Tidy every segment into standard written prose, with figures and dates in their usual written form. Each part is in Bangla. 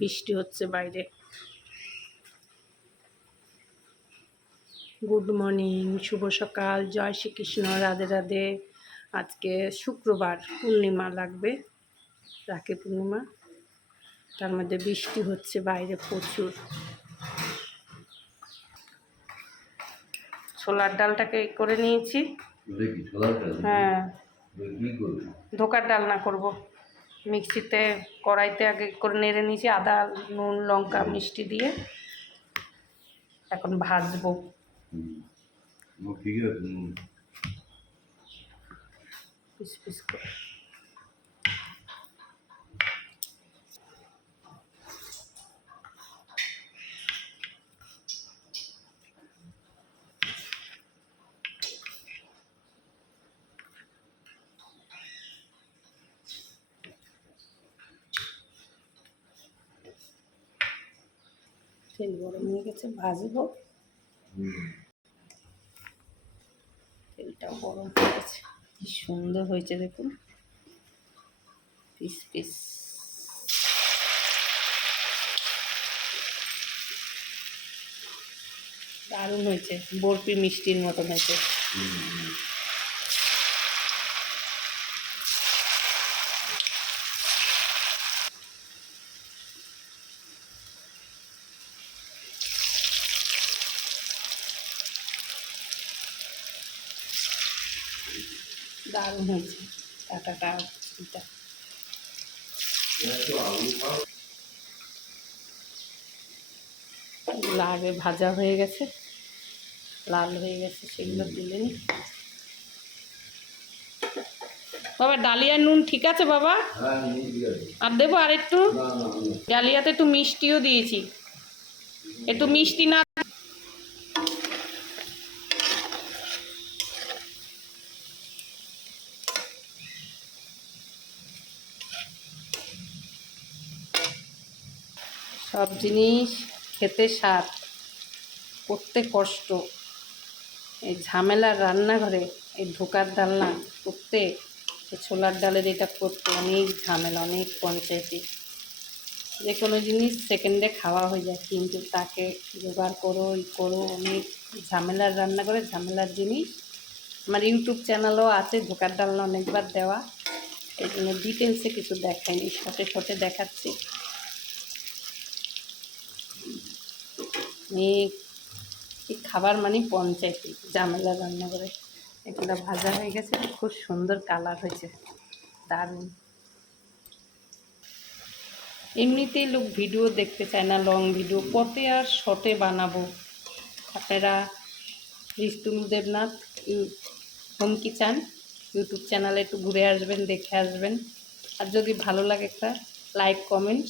বৃষ্টি হচ্ছে বাইরে। গুড মর্নিং, শুভ সকাল, জয় শ্রীকৃষ্ণ, রাধে রাধে। আজকে শুক্রবার, পূর্ণিমা লাগবে, রাখি পূর্ণিমা। তার মধ্যে বৃষ্টি হচ্ছে বাইরে প্রচুর। ছোলার ডালটাকে করে নিয়েছি। হ্যাঁ, ধোকার ডাল না করব, মিক্সিতে কড়াইতে আগে করে নেড়ে নিয়েছি, আদা নুন লঙ্কা মিষ্টি দিয়ে এখন ভাজবো। পিস পিস করে তেল গরম হয়ে গেছে, ভাজবো। তেলটাও গরম হয়ে গেছে, কি সুন্দর হয়েছে দেখুন, পিস পিস। দারুণ হয়েছে, বরফি মিষ্টির মতন হয়েছে। দারুণ হয়েছে কাটাটা। এগুলো আগে ভাজা হয়ে গেছে, লাল হয়ে গেছে, সেগুলো তুলে নিই। বাবা ডালিয়ার নুন ঠিক আছে বাবা? আর দেবো আর একটু? ডালিয়াতে একটু মিষ্টিও দিয়েছি, একটু মিষ্টি না। সব জিনিস খেতে স্বাদ, করতে কষ্ট। এই ঝামেলার রান্নাঘরে এই ধোকার ডালনা করতে, এই ছোলার ডালের এটা করতে অনেক ঝামেলা, অনেক পঞ্চায়েতি। যে কোনো জিনিস সেকেন্ডে খাওয়া হয়ে যায়, কিন্তু তাকে জোগাড় করো, করো, অনেক ঝামেলার রান্নাঘরে ঝামেলার জিনিস। আমার ইউটিউব চ্যানেলও আছে ধোকার ডালনা, অনেকবার দেওয়া, এই জন্য ডিটেলসে কিছু দেখায়নি, শর্টে শর্টে দেখাচ্ছি। এই খাবার মানে পঞ্চায়েতি, ঝামেলা রান্না করে। এগুলো ভাজা হয়ে গেছে, খুব সুন্দর কালার হয়েছে, দারুণ। এমনিতেই লোক ভিডিও দেখতে চায় না, লং ভিডিও কতে আর শর্টে বানাবো। আপনারা রিস্তুল দেবনাথ হোম কিচেন ইউটিউব চ্যানেলে একটু ঘুরে আসবেন, দেখে আসবেন। আর যদি ভালো লাগে একটা লাইক কমেন্ট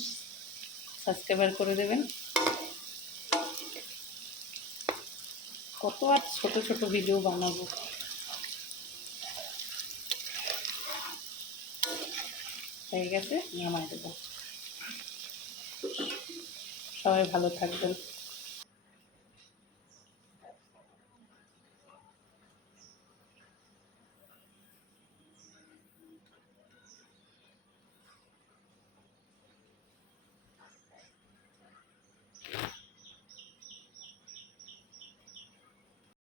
সাবস্ক্রাইব করে দেবেন। কত আর ছোট ছোট ভিডিও বানাবো। হয়ে গেছে, নামাই দেবো। সবাই ভালো থাকবেন।